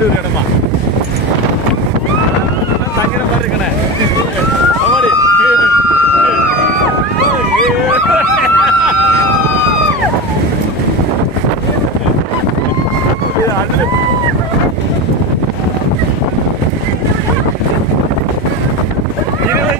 இப்படி ஒரு இடமா தங்குற மாதிரி இருக்கணே. ஆமாடி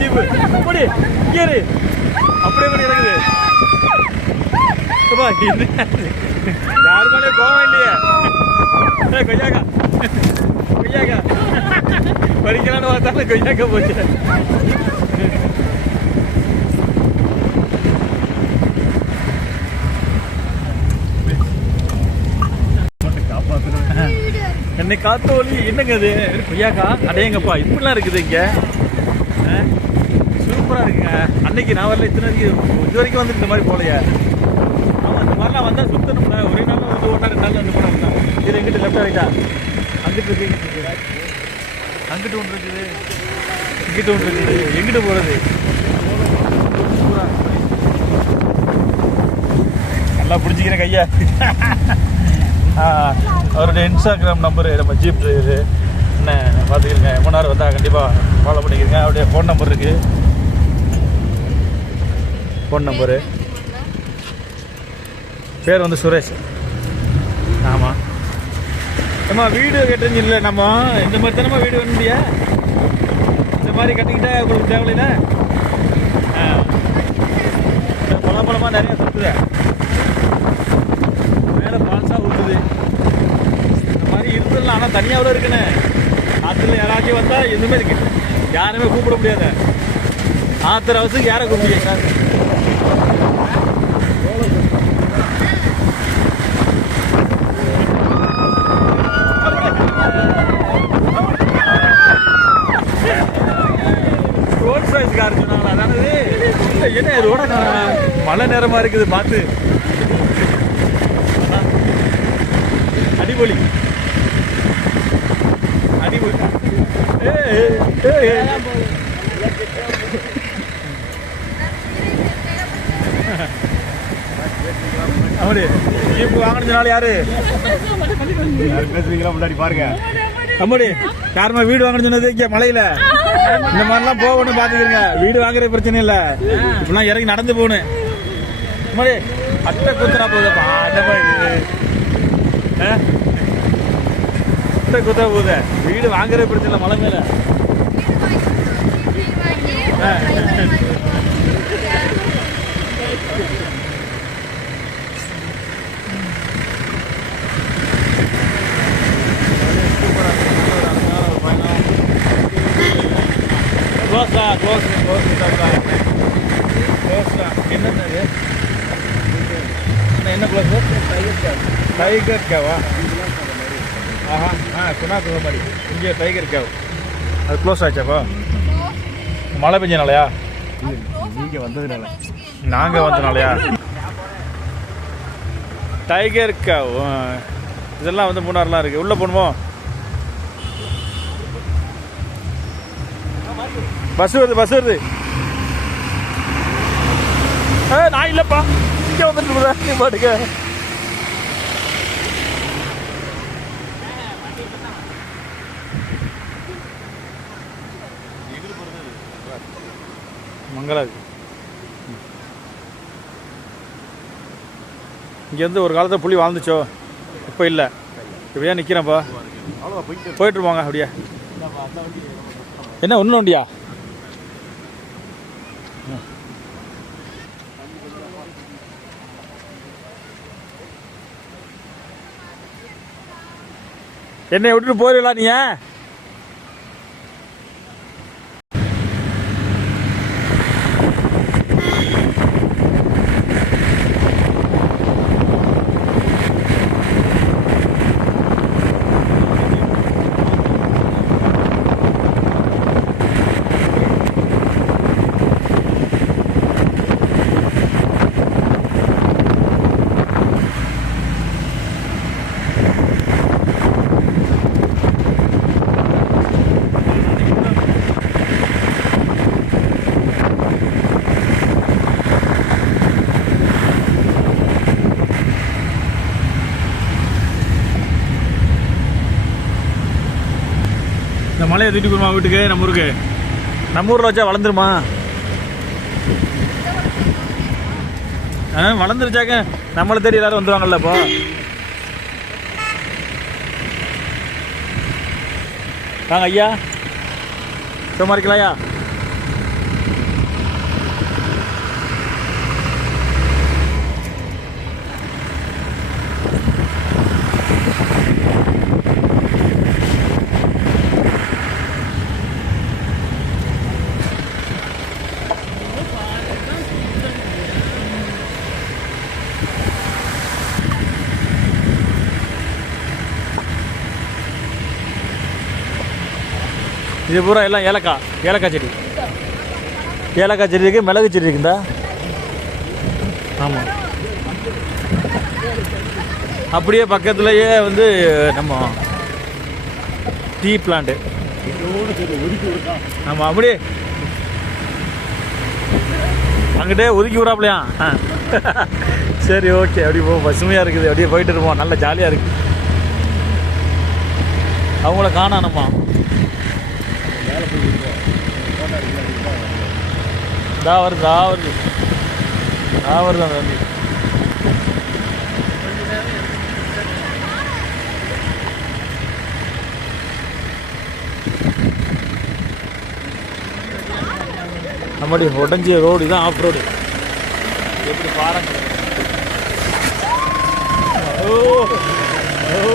ஜீப்பு அப்படி இங்கே அப்படியே கூட இருக்குது. யாரு மேலே கோவம் இல்லையே. கொய்யாக்கா கொய்யாக்கா பறிக்கலான்னு பார்த்தாலும் கொய்யாக்கா போச்சு. என்னை காத்து ஒளி என்னங்க அது கொய்யாக்கா அடையங்கப்பா இப்படிலாம் இருக்குது இங்க. சூப்பரா இருக்குங்க. அன்னைக்கு நான் வரல, இது வரைக்கும் வந்து இந்த மாதிரி போலையா. ஆமா இந்த மாதிரிலாம் வந்தா சுத்தணும்ல. ஒரே நாள் வந்து ஒன்றா 2 நாள் வந்து போனோம்னா இது எங்கிட்ட லெஃப்ட் ரைட்டா அங்கிட்டு இருக்கு, அங்கிட்டு ஒன்று இருக்குது, இங்கிட்ட ஒன்று இருக்குது. எங்கிட்ட போறது நல்லா பிடிச்சிக்கிறேன் கையா. அவருடைய இன்ஸ்டாகிராம் நம்பரு நம்ம ஜீப் டிரைவரு என்ன பார்த்துக்கிறேங்க. மூணாறு வந்தால் கண்டிப்பாக ஃபாலோ பண்ணிக்கிறேங்க. அவருடைய ஃபோன் நம்பர் இருக்குது, ஃபோன் நம்பரு. பேர் வந்து சுரேஷ். ஆமாம் நம்ம வீடு கட்டுறீங்க இல்லை, நம்ம இந்த மாதிரி தானே வீடு வேணுண்டியா. இந்த மாதிரி கட்டிக்கிட்டா உங்களுக்கு தேவையில்லை. பழமாக நிறையா சுற்றுது, மேலே பால்ஸாக ஊற்றுது. இந்த மாதிரி இருந்துடலாம். ஆனால் தனியாக இருக்குன்னு ஆற்றுல யாராச்சும் வந்தால் எதுவுமே இருக்கு, யாருமே கூப்பிட முடியாது. ஆத்திர அவசரம் யாரை கூப்பிடுங்க. ரோட் சைஸ் கார் சொன்னாங்களா? அதானது என்ன ரோட மழை நேரமாக இருக்குது பார்த்து. அடிபொலி அடிபொலி. அப்படி ஜீப்பு வாங்கினதுனால யாரு பேசுறீங்களா முன்னாடி பாருங்க. அம்மாடி யாருமா வீடு வாங்கணும்னு சொன்னது இங்க மலையில இந்த மாதிரிலாம் போகணும் பாத்துக்கிறீங்க. வீடு வாங்குற பிரச்சனை இல்லை, இப்பெல்லாம் இறங்கி நடந்து போகணும். அம்மாடி அட்டை குத்துனா போகுதப்பா, அட்டை குத்தா போகுது. வீடு வாங்குற பிரச்சனை இல்லை, மலை மேல. என்னது என்ன க்ளோஸ்? டைகர் கேவா? ஆஹா குணாக்குற மாதிரி இங்கே டைகர் கேவ். அது க்ளோஸ் ஆச்சாப்பா மழை பெஞ்சனாலயா? நீங்கள் வந்ததுனால, நாங்கள் வந்தனாலயா? டைகர் கேவ் இதெல்லாம் வந்து மூணாறுலாம் இருக்குது. உள்ளே போகணுமோ? பஸ் வருது, பஸ் வருது. நான் இல்லைப்பா, இங்கே வந்துட்டு நீ பாட்டுக்க. மங்களாது இங்கேருந்து ஒரு காலத்தில் புலி வாழ்ந்துச்சோ, இப்போ இல்லை. இப்படியா நிற்கிறேன்ப்பா, போயிட்டுருவாங்க அப்படியா? என்ன ஒன்று வண்டியா? என்னை விட்டுட்டு போறீங்களா நீ? இந்த மலையை தூக்கிட்டு போயிருமா வீட்டுக்கு? நம்ம ஊருக்கு, நம்ம ஊரில் வச்சா வளர்ந்துருமா? வளர்ந்துருச்சாக்க நம்மளை தேடி எல்லாரும் வந்துடுவாங்கல்ல. இப்போ வாங்க ஐயா, சும்மா இருக்கலையா? இது பூரா எல்லாம் ஏலக்காய் செடி. ஏலக்காய் செடி இருக்குது, மிளகு செடி இருக்குண்டா. ஆமாம், அப்படியே பக்கத்துலேயே வந்து நம்ம டீ பிளான்ட்டு. ஆமாம், அப்படியே அங்கிட்டே ஒதுக்கி விடாப்லையா? சரி, ஓகே. அப்படி போ, பசுமையாக இருக்குது. அப்படியே போயிட்டு இருப்போம். நல்ல ஜாலியாக இருக்குது. அவங்கள காணானம்மா. வருது அந்த வண்டி. நம்மடி உடஞ்சிய ரோடு தான், ஆஃப் ரோடு. எப்படி பாருங்க. ஓ ஓ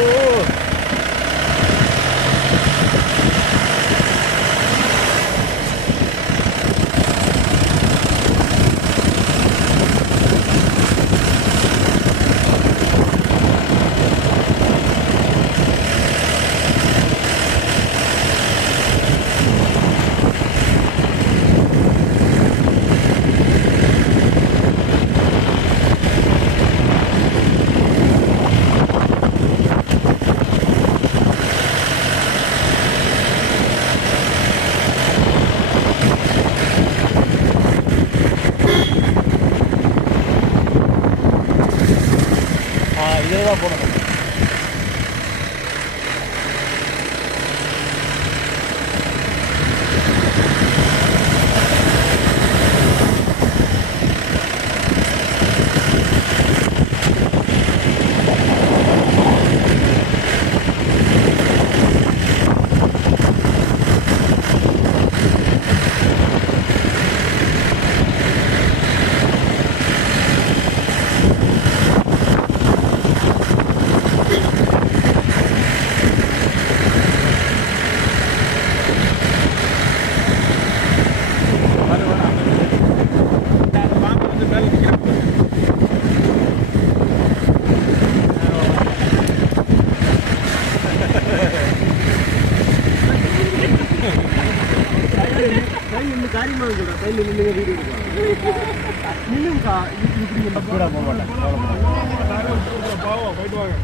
இதில் தான் போகணும்.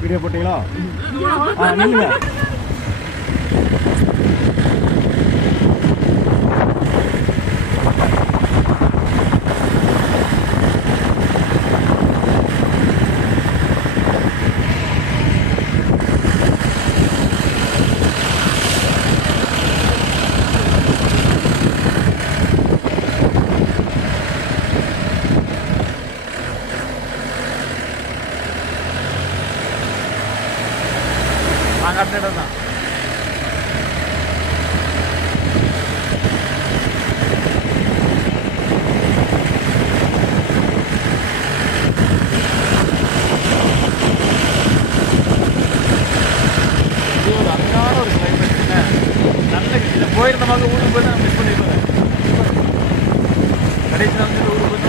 வீடியோ போட்டீங்களா? நில்லுங்க. கட்டிடம் தான். இது ஒரு அழகான ஒரு கிளைமேட். நல்ல போயிருந்த மாதிரி ஊருக்கு போய் தான் மிஸ் பண்ணிருப்பேன். கடைசி நாள் ஊருக்கு போய்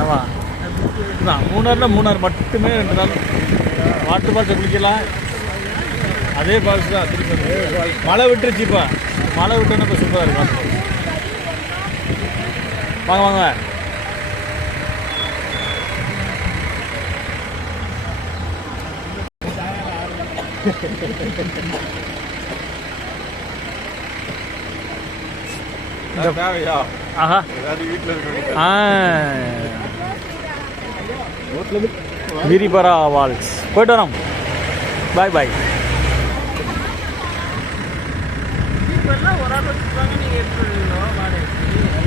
ஆமாம். மூணார் மட்டுமே 2 நாள் வாட்டர் ஃபால்ஸை குளிக்கலாம். அதே ஃபால்ஸ் தான் திருப்பி. மழை விட்டுருச்சுப்பா. மழை விட்டோன்னா இப்போ சூப்பராக இருக்கும் வாட்டர் ஃபால்ஸ். வாங்க வாங்க. தேவையா? ஆஹா ஆ விரிபரா வால்ஸ் போயிட்டு வரோம். பாய் பாய்.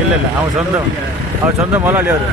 இல்லை இல்லை அவன் சொந்தம் முதலாளி அவர்.